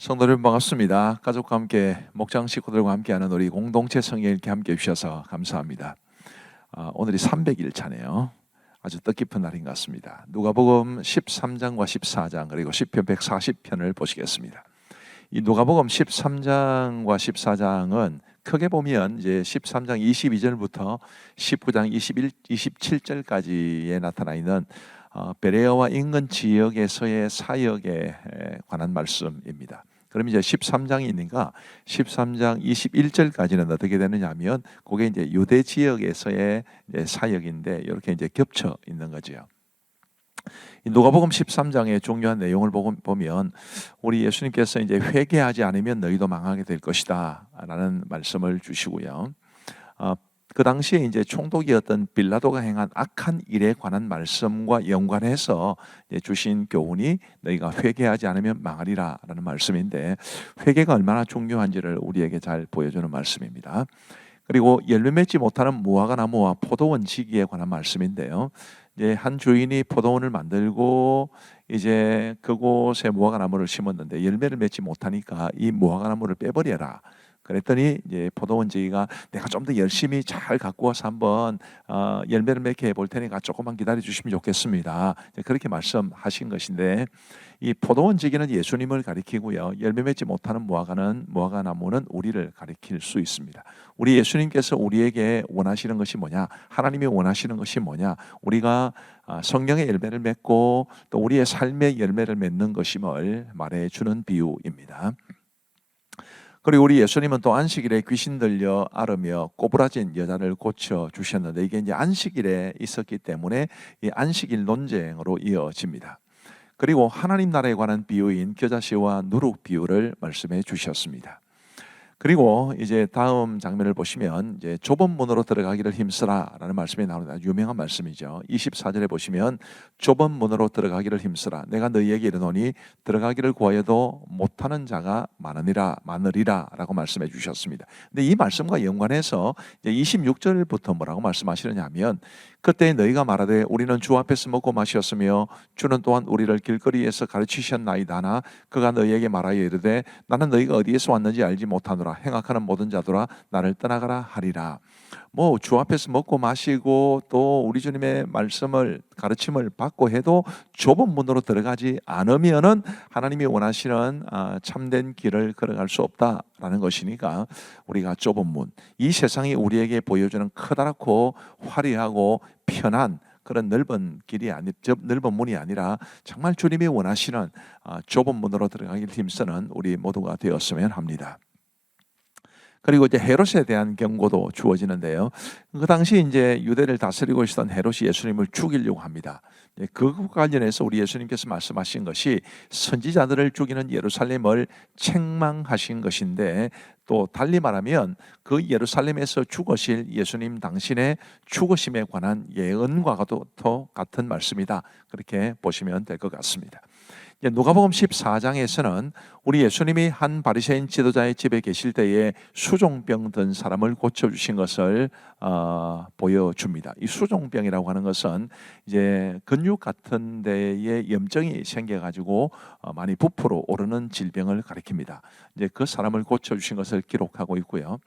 성도 여러분 반갑습니다. 가족과 함께 목장 식구들과 함께하는 우리 공동체 성경 읽기 함께 해주셔서 감사합니다. 아, 오늘이 300일 차네요. 아주 뜻깊은 날인 것 같습니다. 누가복음 13장과 14장 그리고 10편 140편을 보시겠습니다. 이 누가복음 13장과 14장은 크게 보면 이제 13장 22절부터 19장 21, 27절까지에 나타나 있는 어, 베레아와 인근 지역에서의 사역에 관한 말씀입니다. 그럼 이제 13장이 있는가 13장 21절까지는 어떻게 되느냐면 그게 이제 유대 지역에서의 이제 사역인데 이렇게 이제 겹쳐 있는 거죠. 누가복음 13장의 중요한 내용을 보면 우리 예수님께서 이제 회개하지 않으면 너희도 망하게 될 것이다라는 말씀을 주시고요. 어, 그 당시에 이제 총독이었던 빌라도가 행한 악한 일에 관한 말씀과 연관해서 주신 교훈이 너희가 회개하지 않으면 망하리라라는 말씀인데 회개가 얼마나 중요한지를 우리에게 잘 보여주는 말씀입니다. 그리고 열매 맺지 못하는 무화과 나무와 포도원 지기에 관한 말씀인데요. 이제 한 주인이 포도원을 만들고 이제 그곳에 무화과 나무를 심었는데 열매를 맺지 못하니까 이 무화과 나무를 빼버려라. 그랬더니 이제 포도원지기가 내가 좀 더 열심히 잘 갖고 와서 한번 어, 열매를 맺게 해볼 테니까 조금만 기다려 주시면 좋겠습니다. 그렇게 말씀하신 것인데 이 포도원지기는 예수님을 가리키고요. 열매 맺지 못하는 무화과는 무화과 나무는 우리를 가리킬 수 있습니다. 우리 예수님께서 우리에게 원하시는 것이 뭐냐? 하나님이 원하시는 것이 뭐냐? 우리가 아, 성령의 열매를 맺고 또 우리의 삶의 열매를 맺는 것임을 말해 주는 비유입니다. 그리고 우리 예수님은 또 안식일에 귀신 들려 앓으며 꼬부라진 여자를 고쳐 주셨는데 이게 이제 안식일에 있었기 때문에 이 안식일 논쟁으로 이어집니다. 그리고 하나님 나라에 관한 비유인 겨자씨와 누룩 비유를 말씀해 주셨습니다. 그리고 이제 다음 장면을 보시면 이제 좁은 문으로 들어가기를 힘쓰라라는 말씀이 나옵니다. 유명한 말씀이죠. 24절에 보시면 좁은 문으로 들어가기를 힘쓰라. 내가 너희에게 이르노니 들어가기를 구하여도 못하는 자가 많으리라 많으리라라고 말씀해 주셨습니다. 근데 이 말씀과 연관해서 이제 26절부터 뭐라고 말씀하시느냐면 그때 너희가 말하되 우리는 주 앞에서 먹고 마셨으며 주는 또한 우리를 길거리에서 가르치셨나이다나 그가 너희에게 말하여 이르되 나는 너희가 어디에서 왔는지 알지 못하노라. 행악하는 모든 자들아 나를 떠나가라 하리라 뭐 주 앞에서 먹고 마시고 또 우리 주님의 말씀을 가르침을 받고 해도 좁은 문으로 들어가지 않으면은 하나님이 원하시는 아, 참된 길을 걸어갈 수 없다라는 것이니까 우리가 좁은 문, 이 세상이 우리에게 보여주는 커다랗고 화려하고 편한 그런 넓은 길이 아니 넓은 문이 아니라 정말 주님이 원하시는 아, 좁은 문으로 들어가길 힘쓰는 우리 모두가 되었으면 합니다. 그리고 이제 헤롯에 대한 경고도 주어지는데요. 그 당시 이제 유대를 다스리고 있었던 헤롯이 예수님을 죽이려고 합니다. 그 관련해서 우리 예수님께서 말씀하신 것이 선지자들을 죽이는 예루살렘을 책망하신 것인데 또 달리 말하면 그 예루살렘에서 죽으실 예수님 당신의 죽으심에 관한 예언과도 같은 말씀이다. 그렇게 보시면 될 것 같습니다. 누가복음 14장에서는 우리 예수님이 한 바리새인 지도자의 집에 계실 때에 수종병 든 사람을 고쳐 주신 것을 어, 보여줍니다. 이 수종병이라고 하는 것은 이제 근육 같은 데에 염증이 생겨 가지고 어, 많이 부풀어 오르는 질병을 가리킵니다. 이제 그 사람을 고쳐 주신 것을 기록하고 있고요.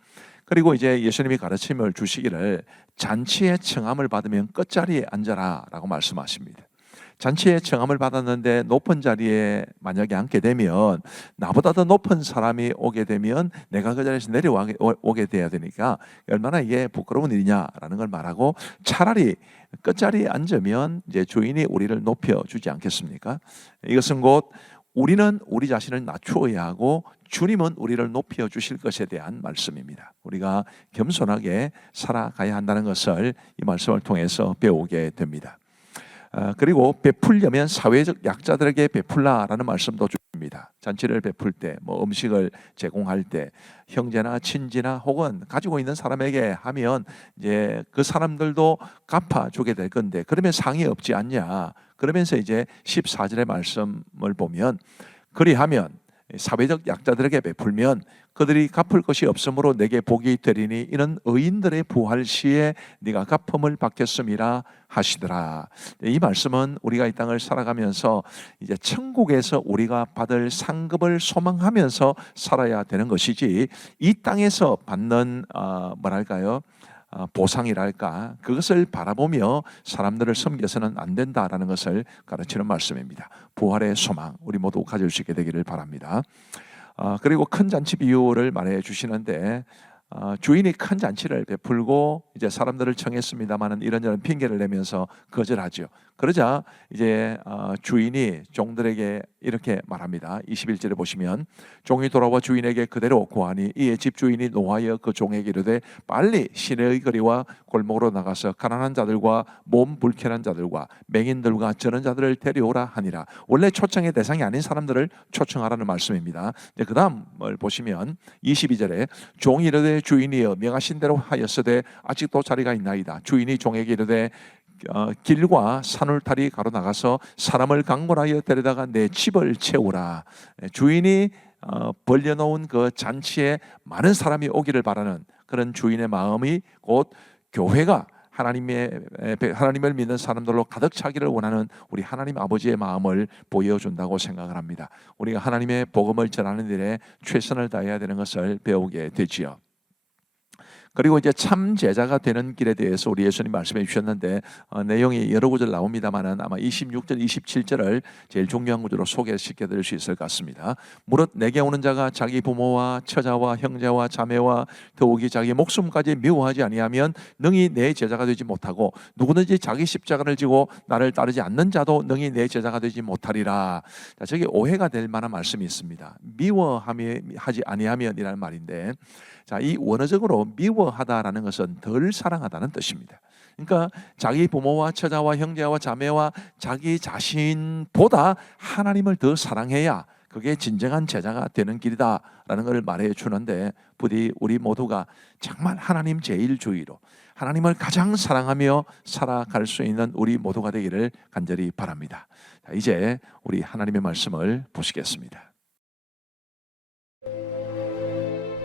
그리고 이제 예수님이 가르침을 주시기를 잔치의 청함을 받으면 끝자리에 앉아라라고 말씀하십니다. 잔치에 청함을 받았는데 높은 자리에 만약에 앉게 되면 나보다 더 높은 사람이 오게 되면 내가 그 자리에서 내려오게 돼야 되니까 얼마나 이게 부끄러운 일이냐라는 걸 말하고 차라리 끝자리에 앉으면 이제 주인이 우리를 높여 주지 않겠습니까? 이것은 곧 우리는 우리 자신을 낮추어야 하고 주님은 우리를 높여 주실 것에 대한 말씀입니다. 우리가 겸손하게 살아가야 한다는 것을 이 말씀을 통해서 배우게 됩니다. 아, 그리고 베풀려면 사회적 약자들에게 베풀라라는 말씀도 줍니다. 잔치를 베풀 때, 뭐 음식을 제공할 때, 형제나 친지나 혹은 가지고 있는 사람에게 하면 이제 그 사람들도 갚아 주게 될 건데 그러면 상이 없지 않냐? 그러면서 이제 14절의 말씀을 보면 그리하면 사회적 약자들에게 베풀면 그들이 갚을 것이 없으므로 내게 복이 되리니 이는 의인들의 부활 시에 네가 갚음을 받겠음이라 하시더라. 이 말씀은 우리가 이 땅을 살아가면서 이제 천국에서 우리가 받을 상급을 소망하면서 살아야 되는 것이지 이 땅에서 받는 어, 뭐랄까요? 어, 보상이랄까 그것을 바라보며 사람들을 섬겨서는 안 된다라는 것을 가르치는 말씀입니다. 부활의 소망 우리 모두 가질 수 있게 되기를 바랍니다. 어, 그리고 큰 잔치 비유를 말해 주시는데 어, 주인이 큰 잔치를 베풀고 이제 사람들을 청했습니다만은 이런저런 핑계를 내면서 거절하죠. 그러자 이제 어, 주인이 종들에게 이렇게 말합니다. 21절에 보시면 종이 돌아와 주인에게 그대로 고하니 이에 집 주인이 노하여 그 종에게 이르되 빨리 시내의 거리와 골목으로 나가서 가난한 자들과 몸 불편한 자들과 맹인들과 저런 자들을 데려오라 하니라. 원래 초청의 대상이 아닌 사람들을 초청하라는 말씀입니다. 그다음을 보시면 22절에 종이 이르되 주인이여 명하신 대로 하였으되 아직도 자리가 있나이다. 주인이 종에게 이르되 어, 길과 산울타리 가로 나가서 사람을 강권하여 데려다가 내 집을 채우라. 예, 주인이 어, 벌려놓은 그 잔치에 많은 사람이 오기를 바라는 그런 주인의 마음이 곧 교회가 하나님의 에, 하나님을 믿는 사람들로 가득 차기를 원하는 우리 하나님 아버지의 마음을 보여준다고 생각을 합니다. 우리가 하나님의 복음을 전하는 일에 최선을 다해야 되는 것을 배우게 되지요. 그리고 이제 참 제자가 되는 길에 대해서 우리 예수님 말씀해 주셨는데 어, 내용이 여러 구절 나옵니다만은 아마 26절, 27절을 제일 중요한 구절로 소개시켜 드릴 수 있을 것 같습니다. 무릇 내게 오는 자가 자기 부모와 처자와 형제와 자매와 더욱이 자기 목숨까지 미워하지 아니하면 능히 내 제자가 되지 못하고 누구든지 자기 십자가를 지고 나를 따르지 않는 자도 능히 내 제자가 되지 못하리라. 자, 저게 오해가 될 만한 말씀이 있습니다. 미워하지 아니하면이라는 말인데 자, 이 원어적으로 미워하다라는 것은 덜 사랑하다는 뜻입니다. 그러니까 자기 부모와 처자와 형제와 자매와 자기 자신보다 하나님을 더 사랑해야 그게 진정한 제자가 되는 길이다라는 것을 말해 주는데 부디 우리 모두가 정말 하나님 제일주의로 하나님을 가장 사랑하며 살아갈 수 있는 우리 모두가 되기를 간절히 바랍니다. 자, 이제 우리 하나님의 말씀을 보시겠습니다.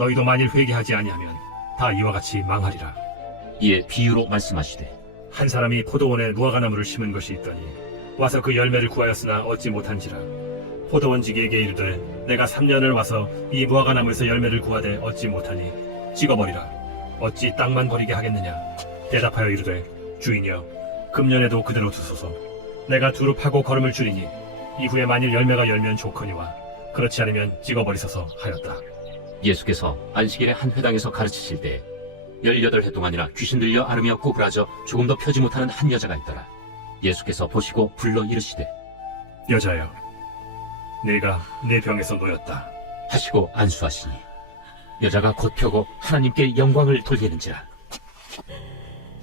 너희도 만일 회개하지 아니하면 다 이와 같이 망하리라. 이에 비유로 말씀하시되 한 사람이 포도원에 무화과나무를 심은 것이 있더니 와서 그 열매를 구하였으나 얻지 못한지라. 포도원지기에게 이르되 내가 3년을 와서 이 무화과나무에서 열매를 구하되 얻지 못하니 찍어버리라. 어찌 땅만 버리게 하겠느냐? 대답하여 이르되 주인이여 금년에도 그대로 두소서. 내가 두루 파고 걸음을 줄이니 이후에 만일 열매가 열면 좋거니와 그렇지 않으면 찍어버리소서 하였다 예수께서 안식일에 한 회당에서 가르치실 때 18해 동안이나 귀신 들려 앓으며 구부라져 조금 더 펴지 못하는 한 여자가 있더라. 예수께서 보시고 불러 이르시되 여자여 내가 내 병에서 놓였다. 하시고 안수하시니 여자가 곧 펴고 하나님께 영광을 돌리는지라.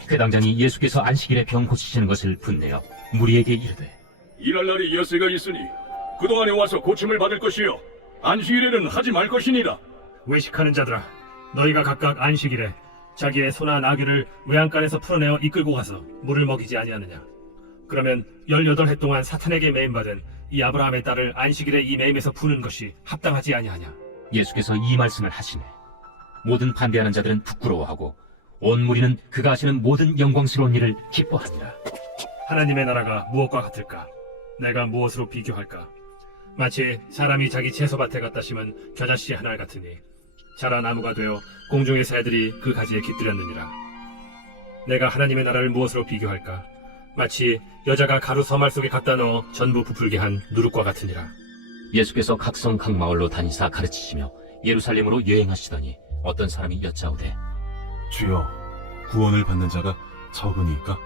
회당장이 예수께서 안식일에 병 고치시는 것을 분내어 무리에게 이르되 일할 날이 여세가 있으니 그동안에 와서 고침을 받을 것이요. 안식일에는 하지 말 것이니라 외식하는 자들아 너희가 각각 안식일에 자기의 소나 나귀를 외양간에서 풀어내어 이끌고 가서 물을 먹이지 아니하느냐? 그러면 열여덟 해 동안 사탄에게 매임받은 이 아브라함의 딸을 안식일에 이 매임에서 푸는 것이 합당하지 아니하냐? 예수께서 이 말씀을 하시네 모든 반대하는 자들은 부끄러워하고 온 무리는 그가 하시는 모든 영광스러운 일을 기뻐하니라. 하나님의 나라가 무엇과 같을까? 내가 무엇으로 비교할까? 마치 사람이 자기 채소밭에 갖다 심은 겨자씨 하나 같으니 자라 나무가 되어 공중의 새들이 그 가지에 깃들였느니라. 내가 하나님의 나라를 무엇으로 비교할까? 마치 여자가 가루 서말 속에 갖다 넣어 전부 부풀게 한 누룩과 같으니라. 예수께서 각성 각 마을로 다니사 가르치시며 예루살렘으로 여행하시더니 어떤 사람이 여짜오되 주여, 구원을 받는 자가 적으니까.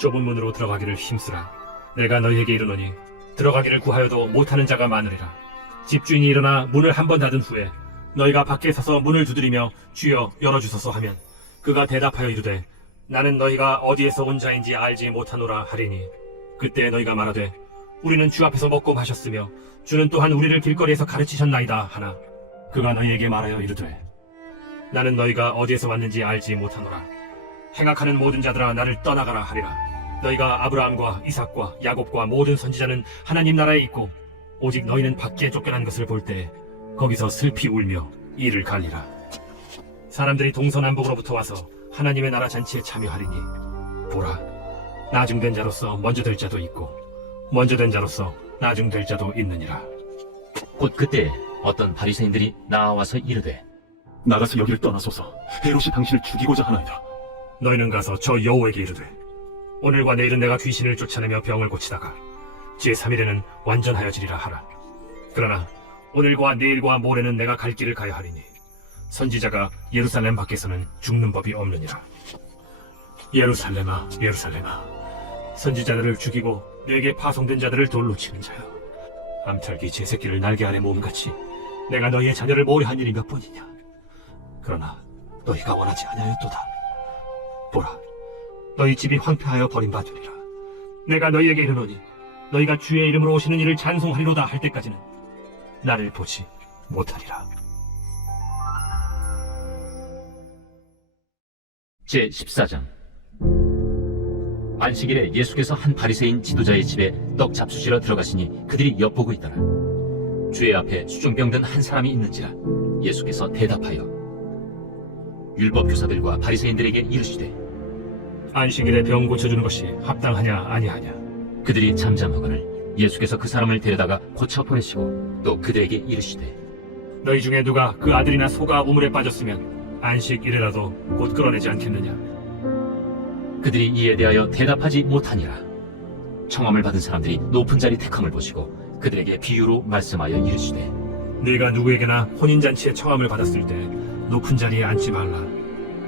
좁은 문으로 들어가기를 힘쓰라. 내가 너희에게 이르노니 들어가기를 구하여도 못하는 자가 많으리라. 집주인이 일어나 문을 한 번 닫은 후에 너희가 밖에 서서 문을 두드리며 주여 열어주소서 하면 그가 대답하여 이르되 나는 너희가 어디에서 온 자인지 알지 못하노라 하리니 그때 너희가 말하되 우리는 주 앞에서 먹고 마셨으며 주는 또한 우리를 길거리에서 가르치셨나이다 하나. 그가 너희에게 말하여 이르되 나는 너희가 어디에서 왔는지 알지 못하노라. 행악하는 모든 자들아 나를 떠나가라 하리라. 너희가 아브라함과 이삭과 야곱과 모든 선지자는 하나님 나라에 있고 오직 너희는 밖에 쫓겨난 것을 볼때 거기서 슬피 울며 이를 갈리라 사람들이 동서남북으로부터 와서 하나님의 나라 잔치에 참여하리니 보라 나중된 자로서 먼저 될 자도 있고 먼저 된 자로서 나중될 자도 있느니라 곧 그때 어떤 바리새인들이 나와서 이르되 나가서 여기를 떠나소서. 헤롯이 당신을 죽이고자 하나이다. 너희는 가서 저 여호에게 이르되 오늘과 내일은 내가 귀신을 쫓아내며 병을 고치다가 제 3일에는 완전하여지리라 하라 그러나 오늘과 내일과 모레는 내가 갈 길을 가야 하리니 선지자가 예루살렘 밖에서는 죽는 법이 없느니라. 예루살렘아 예루살렘아 선지자들을 죽이고 내게 파송된 자들을 돌로 치는 자여 암탉이 제 새끼를 날개 아래 모음같이 내가 너희의 자녀를 모려 한 일이 몇 번이냐? 그러나 너희가 원하지 아니하였도다. 보라, 너희 집이 황폐하여 버림받으리라. 내가 너희에게 이르노니 너희가 주의 이름으로 오시는 이를 찬송하리로다 할 때까지는 나를 보지 못하리라. 제 14장 안식일에 예수께서 한 바리새인 지도자의 집에 떡 잡수시러 들어가시니 그들이 엿보고 있더라 주의 앞에 수중병든 한 사람이 있는지라 예수께서 대답하여 율법 교사들과 바리새인들에게 이르시되 안식일에 병 고쳐주는 것이 합당하냐 아니하냐. 그들이 잠잠하거늘 예수께서 그 사람을 데려다가 고쳐 보내시고 또 그들에게 이르시되 너희 중에 누가 그 아들이나 소가 우물에 빠졌으면 안식일에라도 곧 끌어내지 않겠느냐. 그들이 이에 대하여 대답하지 못하니라. 청함을 받은 사람들이 높은 자리 택함을 보시고 그들에게 비유로 말씀하여 이르시되 네가 누구에게나 혼인잔치에 청함을 받았을 때 높은 자리에 앉지 말라.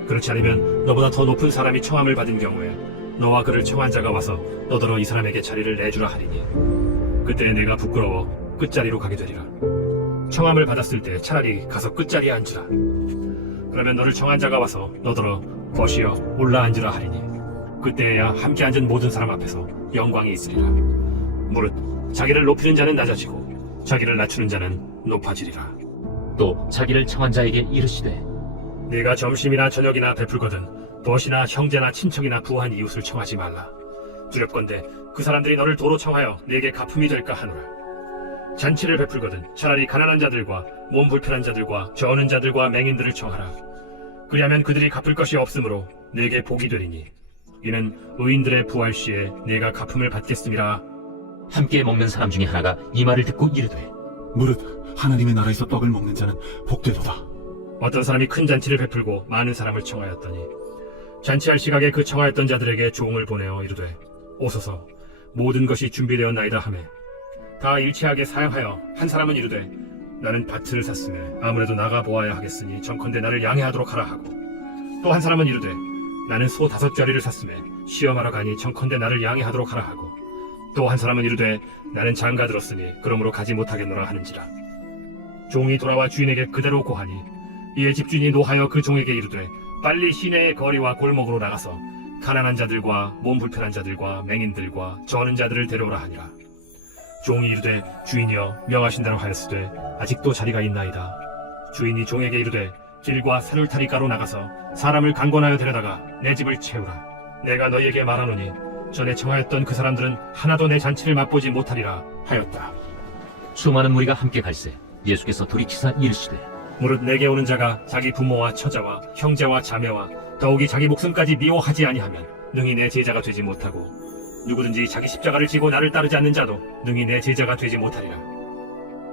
그렇지 않으면 너보다 더 높은 사람이 청함을 받은 경우에 너와 그를 청한 자가 와서 너더러 이 사람에게 자리를 내주라 하리니 그때 내가 부끄러워 끝자리로 가게 되리라. 청함을 받았을 때 차라리 가서 끝자리에 앉으라. 그러면 너를 청한 자가 와서 너더러 벗이여 올라 앉으라 하리니 그때야 함께 앉은 모든 사람 앞에서 영광이 있으리라. 무릇 자기를 높이는 자는 낮아지고 자기를 낮추는 자는 높아지리라. 또 자기를 청한 자에게 이르시되 네가 점심이나 저녁이나 베풀거든 벗이나 형제나 친척이나 부한 이웃을 청하지 말라. 두렵건대 그 사람들이 너를 도로 청하여 네게 가품이 될까 하노라. 잔치를 베풀거든 차라리 가난한 자들과 몸 불편한 자들과 저어는 자들과 맹인들을 청하라. 그리하면 그들이 갚을 것이 없으므로 네게 복이 되리니 이는 의인들의 부활 시에 네가 가품을 받겠음이라. 함께 먹는 사람 중에 하나가 이 말을 듣고 이르되 무릇 하나님의 나라에서 떡을 먹는 자는 복되도다. 어떤 사람이 큰 잔치를 베풀고 많은 사람을 청하였더니 잔치할 시각에 그 청하였던 자들에게 종을 보내어 이르되 오소서. 모든 것이 준비되었나이다 하매 다 일치하게 사양하여 한 사람은 이르되 나는 밭을 샀으며 아무래도 나가 보아야 하겠으니 정컨대 나를 양해하도록 하라 하고. 또 한 사람은 이르되 나는 소 다섯 짜리를 샀으며 시험하러 가니 정컨대 나를 양해하도록 하라 하고. 또 한 사람은 이르되 나는 장가 들었으니 그러므로 가지 못하겠노라 하는지라. 종이 돌아와 주인에게 그대로 고하니 이에 집주인이 노하여 그 종에게 이르되 빨리 시내의 거리와 골목으로 나가서 가난한 자들과 몸 불편한 자들과 맹인들과 저는 자들을 데려오라 하니라. 종이 이르되 주인이여 명하신 대로 하였으되 아직도 자리가 있나이다. 주인이 종에게 이르되 길과 사룰타리가로 나가서 사람을 강권하여 데려다가 내 집을 채우라. 내가 너희에게 말하노니 전에 청하였던 그 사람들은 하나도 내 잔치를 맛보지 못하리라 하였다. 수많은 무리가 함께 갈새 예수께서 돌이키사 이르시되 무릇 내게 오는 자가 자기 부모와 처자와 형제와 자매와 더욱이 자기 목숨까지 미워하지 아니하면 능히 내 제자가 되지 못하고 누구든지 자기 십자가를 지고 나를 따르지 않는 자도 능히 내 제자가 되지 못하리라.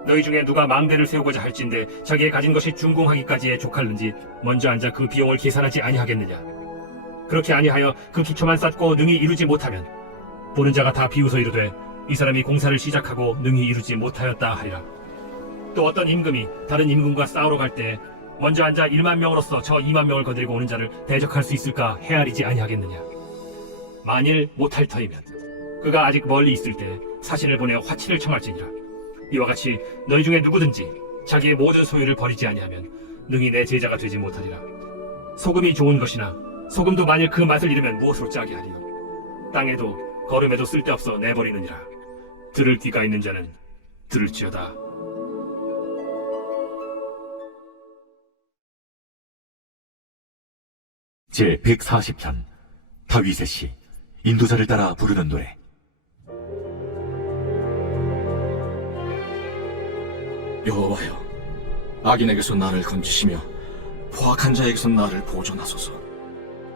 너희 중에 누가 망대를 세우고자 할진대 자기의 가진 것이 준공하기까지에 족할는지 먼저 앉아 그 비용을 계산하지 아니하겠느냐. 그렇게 아니하여 그 기초만 쌓고 능히 이루지 못하면 보는 자가 다 비웃어 이르되 이 사람이 공사를 시작하고 능히 이루지 못하였다 하리라. 또 어떤 임금이 다른 임금과 싸우러 갈 때 먼저 앉아 1만 명으로서 저 2만 명을 거느리고 오는 자를 대적할 수 있을까 헤아리지 아니하겠느냐 만일 못할 터이면 그가 아직 멀리 있을 때 사신을 보내어 화치를 청할지니라 이와 같이 너희 중에 누구든지 자기의 모든 소유를 버리지 아니하면 능히 내 제자가 되지 못하리라. 소금이 좋은 것이나 소금도 만일 그 맛을 잃으면 무엇으로 짜게 하리요? 땅에도 걸음에도 쓸데없어 내버리느니라. 들을 귀가 있는 자는 들을지어다. 제 140편 다윗의 시 인도자를 따라 부르는 노래 여호와여, 악인에게서 나를 건지시며 포악한 자에게서 나를 보존하소서.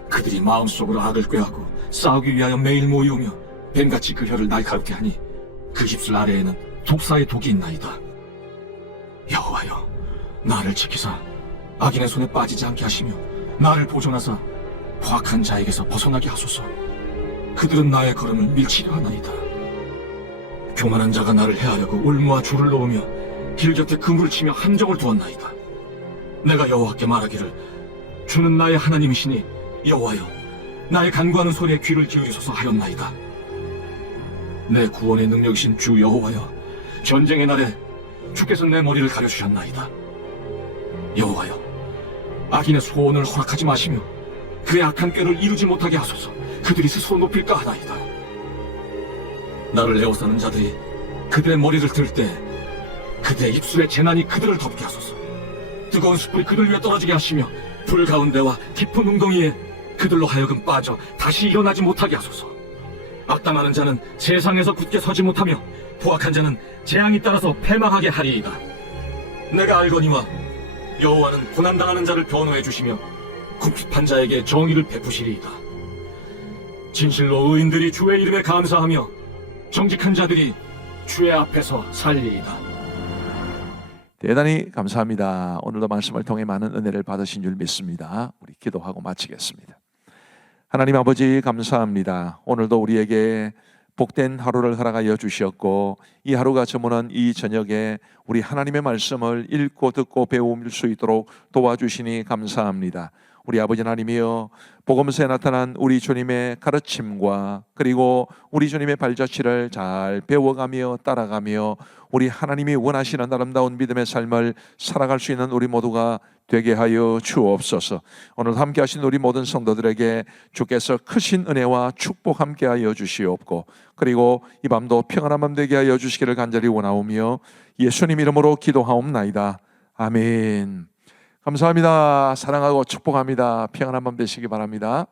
그들이 마음속으로 악을 꾀하고 싸우기 위하여 매일 모이오며 뱀같이 그 혀를 날카롭게 하니 그 입술 아래에는 독사의 독이 있나이다. 여호와여, 나를 지키사 악인의 손에 빠지지 않게 하시며 나를 보존하사 포악한 자에게서 벗어나게 하소서. 그들은 나의 걸음을 밀치려 하나이다. 교만한 자가 나를 해하려고 울무와 줄을 놓으며 길 곁에 그물을 치며 함정을 두었나이다. 내가 여호와께 말하기를 주는 나의 하나님이시니 여호와여 나의 간구하는 소리에 귀를 기울이소서 하였나이다. 내 구원의 능력이신 주 여호와여 전쟁의 날에 주께서 내 머리를 가려주셨나이다. 여호와여 악인의 소원을 허락하지 마시며 그의 악한 꾀를 이루지 못하게 하소서 그들이 스스로 높일까 하나이다. 나를 에워싸는 자들이 그들의 머리를 들 때 그들의 입술에 재난이 그들을 덮게 하소서. 뜨거운 숯불이 그들 위에 떨어지게 하시며 불 가운데와 깊은 웅덩이에 그들로 하여금 빠져 다시 일어나지 못하게 하소서. 악당하는 자는 세상에서 굳게 서지 못하며 포악한 자는 재앙이 따라서 패망하게 하리이다. 내가 알거니와 여호와는 고난당하는 자를 변호해 주시며 궁핍한 자에게 정의를 베푸시리이다. 진실로 의인들이 주의 이름에 감사하며 정직한 자들이 주의 앞에서 살리이다. 대단히 감사합니다. 오늘도 말씀을 통해 많은 은혜를 받으신 줄 믿습니다. 우리 기도하고 마치겠습니다. 하나님 아버지 감사합니다. 오늘도 우리에게 복된 하루를 허락하여 주셨고 이 하루가 저무는 이 저녁에 우리 하나님의 말씀을 읽고 듣고 배움일 수 있도록 도와주시니 감사합니다. 우리 아버지 하나님이여 복음서에 나타난 우리 주님의 가르침과 그리고 우리 주님의 발자취를 잘 배워가며 따라가며 우리 하나님이 원하시는 아름다운 믿음의 삶을 살아갈 수 있는 우리 모두가 되게 하여 주옵소서. 오늘 함께 하신 우리 모든 성도들에게 주께서 크신 은혜와 축복 함께 하여 주시옵고 그리고 이 밤도 평안한 밤 되게 하여 주시기를 간절히 원하오며 예수님 이름으로 기도하옵나이다. 아멘. 감사합니다. 사랑하고 축복합니다. 평안한 밤 되시기 바랍니다.